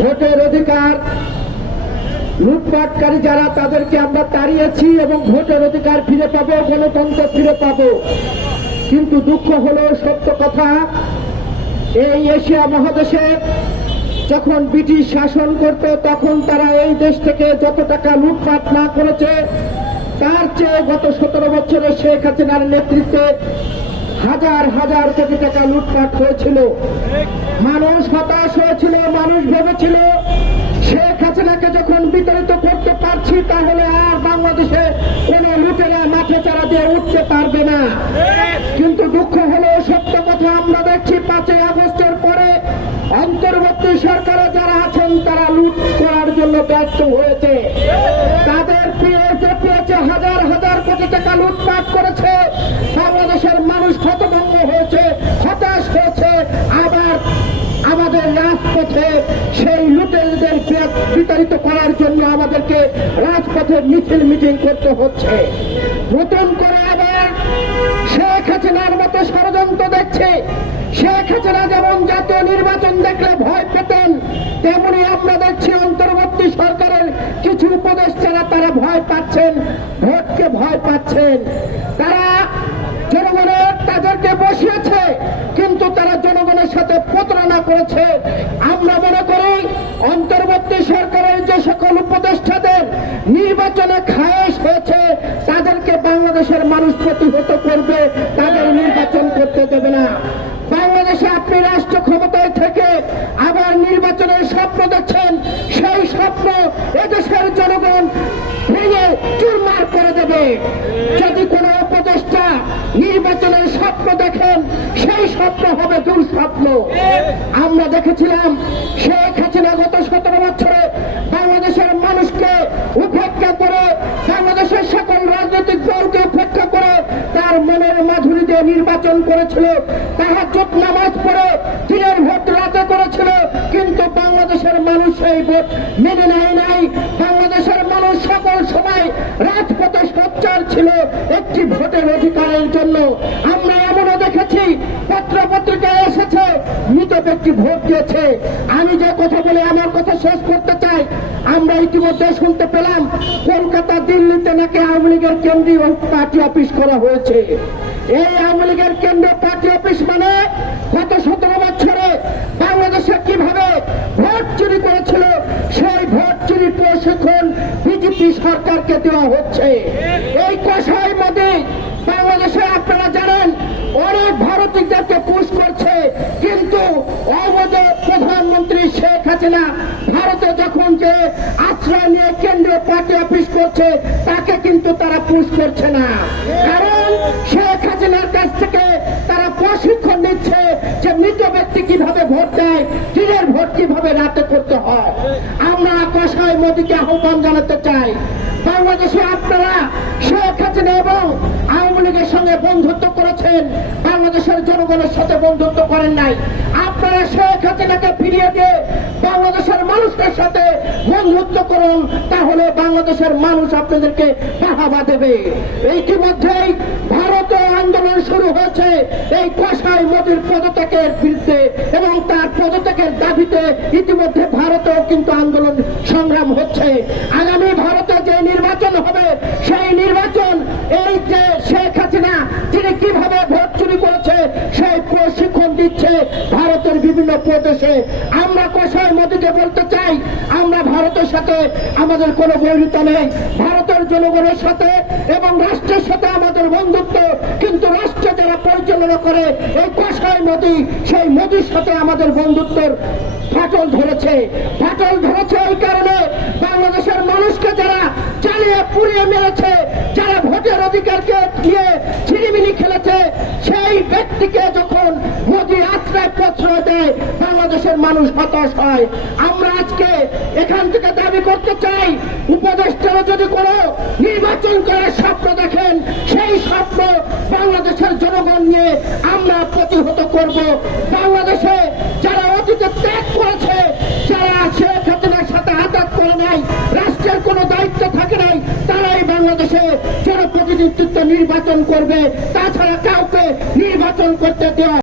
ভোটের অধিকার লুটপাটকারী যারা তাদেরকে আমরা তাড়িয়েছি এবং ভোটের অধিকার ফিরে পাবো, গণতন্ত্র ফিরে পাবো। কিন্তু দুঃখ হলো, সত্য কথা, এই এশিয়া মহাদেশে যখন ব্রিটিশ শাসন করত তখন তারা এই দেশ থেকে যত টাকা লুটপাট না করেছে তার চেয়ে গত 17 বছরে শেখ হাসিনার নেতৃত্বে হাজার হাজার কোটি টাকা লুটপাট হয়েছিল। মানুষ হতাশ হয়েছিল, মানুষ ভেবেছিল শেখ হাসিনাকে যখন বিতাড়িত করতে পারছি তাহলে আর বাংলাদেশে কোন লুটেরা মাঠে চারা দিয়ে উঠতে পারবে না। কিন্তু দুঃখ হলো, সত্য কথা, আমরা দেখছি 5ই আগস্টের পরে অন্তর্বর্তী সরকারে যারা আছেন তারা লুট করার জন্য ব্যর্থ হয়েছে। তাদের পেয়েছে হাজার হাজার কোটি টাকা লুটপাট করেছে। বাংলাদেশের মানুষ হতভম্ব হয়েছে, হতাশ হয়েছে। আবার আমাদের রাজপথে সেই লুটেরদের বিতাড়িত করার জন্য আমাদেরকে রাজপথে মিছিল মিটিং করতে হচ্ছে। নতুন করে আবার শেখ হাসিনার মতো ষড়যন্ত্র দেখছে। শেখ হাসিনা যেমন জাতীয় নির্বাচন দেখলে ভয় পেতেন, তেমনি আমরা দেখছি অন্তর্বর্তী সরকারের কিছু উপদেষ্টারা তারা ভয় পাচ্ছেন, ভোটকে ভয় পাচ্ছেন। তারা জনগণের তাদেরকে বসিয়েছে, কিন্তু তারা জনগণের সাথে প্রতারণা করেছে। আমরা মনে করি অন্তর্বর্তী সরকারের যে সকল উপদেষ্টাদের নির্বাচনে খায়েশ হয়েছে তাদেরকে বাংলাদেশের মানুষ প্রতিহত করবে, তাদের নির্বাচন করতে দেবে না। বাংলাদেশে আপনি রাষ্ট্র ক্ষমতায় থেকে আবার নির্বাচনের স্বপ্ন দেখছেন, সেই স্বপ্ন এদেশের জনগণ ভেঙে চুরমার করে দেবে। যদি কোন উপদেষ্টা নির্বাচনের স্বপ্ন দেখেন সেই স্বপ্ন হবে দুঃস্বপ্ন। আমরা দেখেছিলাম শেখ হাসিনা গত 17 বছরে বাংলাদেশের মানুষকে উপেক্ষা করে, বাংলাদেশের সকল রাজনৈতিক দলকে উপেক্ষা করে তার মনের মাধুরী দিয়ে নির্বাচন করেছিল। তাহাজ্জুদ নামাজ পড়ে দিনের ভোট রাতে করেছিল, কিন্তু বাংলাদেশের মানুষ সেই ভোট মেনে নেয় নাই। বাংলাদেশের মানুষ সকল সময় রাজপথে সোচ্চার ছিল একটি ভোটের অধিকারের জন্য। আমরা এমনও দেখেছি পত্র পত্রিকায় এসেছে মৃত ব্যক্তি ভোট দিয়েছে। আমি যে কথা বলে আমার কথা শেষ করতে চাই, আমরা ইতিমধ্যে শুনতে পেলাম কলকাতা, দিল্লিতে নাকি আওয়ামী লীগের কেন্দ্রীয় পার্টি অফিস করা হয়েছে। এই আওয়ামী লীগের কেন্দ্রীয় পার্টি অফিস মানে গত 17 বছরে বাংলাদেশে কিভাবে ভোট চুরি করেছিল সেই ভোট চুরি প্রশিক্ষণ বিজেপি সরকারকে দেওয়া হচ্ছে। এই কসাই মোদি বাংলাদেশে আপনারা জানেন অনেক ভারতীয়দেরকে পুশ করছে, কিন্তু অবৈধ প্রধানমন্ত্রী শেখ হাসিনা ভারতে যখন যে আশ্রয় নিয়ে কেন্দ্রীয় পার্টি অফিস করছে তাকে কিন্তু তারা পুশ করছে না। কারণ শেখ হাসিনার কাছ থেকে তারা প্রশিক্ষণ নিচ্ছে যে মৃত ব্যক্তি কিভাবে ভোট দেয়, দিনের ভোট কিভাবে রাতে করতে হয়। আমরা কসাই মোদিকে আহ্বান জানাতে চাই, বাংলাদেশে আপনারা শেখ হাসিনা এবং আওয়ামী লীগের সঙ্গে বন্ধুত্ব করেছেন, বাংলাদেশের জনগণের সাথে বন্ধুত্ব করেন নাই। আপনারা শেখ হাসিনাকে ফিরিয়ে দিয়ে বাংলাদেশের মানুষের সাথে বন্ধুত্ব করুন, তাহলে বাংলাদেশের মানুষ আপনাদেরকে বাহাবা দেবে। ইতিমধ্যেই ভারতে আন্দোলন শুরু হয়েছে এই কসাই মোদির পদত্যাগের বিরুদ্ধে, এবং তার পদত্যাগের দাবিতে ইতিমধ্যে ভারতেও কিন্তু আন্দোলন সংগ্রাম হচ্ছে। আগামী ভারতে যে নির্বাচন হবে সেই নির্বাচন এই যে শেখ হাসিনা তিনি কিভাবে ভোট চুরি করেছে সেই প্রশিক্ষণ দিচ্ছে ভারতের বিভিন্ন প্রদেশে। আমরা কসাই মোদিকে বলতে চাই, আমরা ভারতের সাথে আমাদের কোনো বৈরিতা নেই, ভারতের জনগণের সাথে এবং রাষ্ট্রের সাথে আমাদের বন্ধুত্ব, কিন্তু রাষ্ট্র যারা পরিচালনা করে এই কসাই মোদি, সেই মোদির সাথে আমাদের বন্ধুত্বের ফাটল ধরেছে। ফাটল ধরেছে এই কারণে বাংলাদেশের মানুষকে যারা চালিয়ে পুড়িয়ে মেরেছে, যারা ভোটের অধিকারকে নিয়ে ছিনিমিনি খেলেছে, সেই ব্যক্তিকে যখন মোদি আশ্রয় প্রশ্রয় দেয় বাংলাদেশের মানুষ হতাশ হয়। আমরা আজকে এখান থেকে দাবি করতে চাই, উপদেষ্টারা যদি কোনো নির্বাচন করার স্বপ্ন দেখেন সেই স্বপ্ন বাংলাদেশের জনগণ নিয়ে আমরা প্রতিহত করব। বাংলাদেশে যারা অতীতে ত্যাগ করেছে, যারা শেখ হাসিনার সাথে আঘাত করে নাই, রাষ্ট্রের কোনো দায়িত্ব থাকে নাই, তারাই বাংলাদেশে জনপ্রতিনিধিত্ব নির্বাচন করবে, তাছাড়া কাউকে নির্বাচন করতে দেওয়া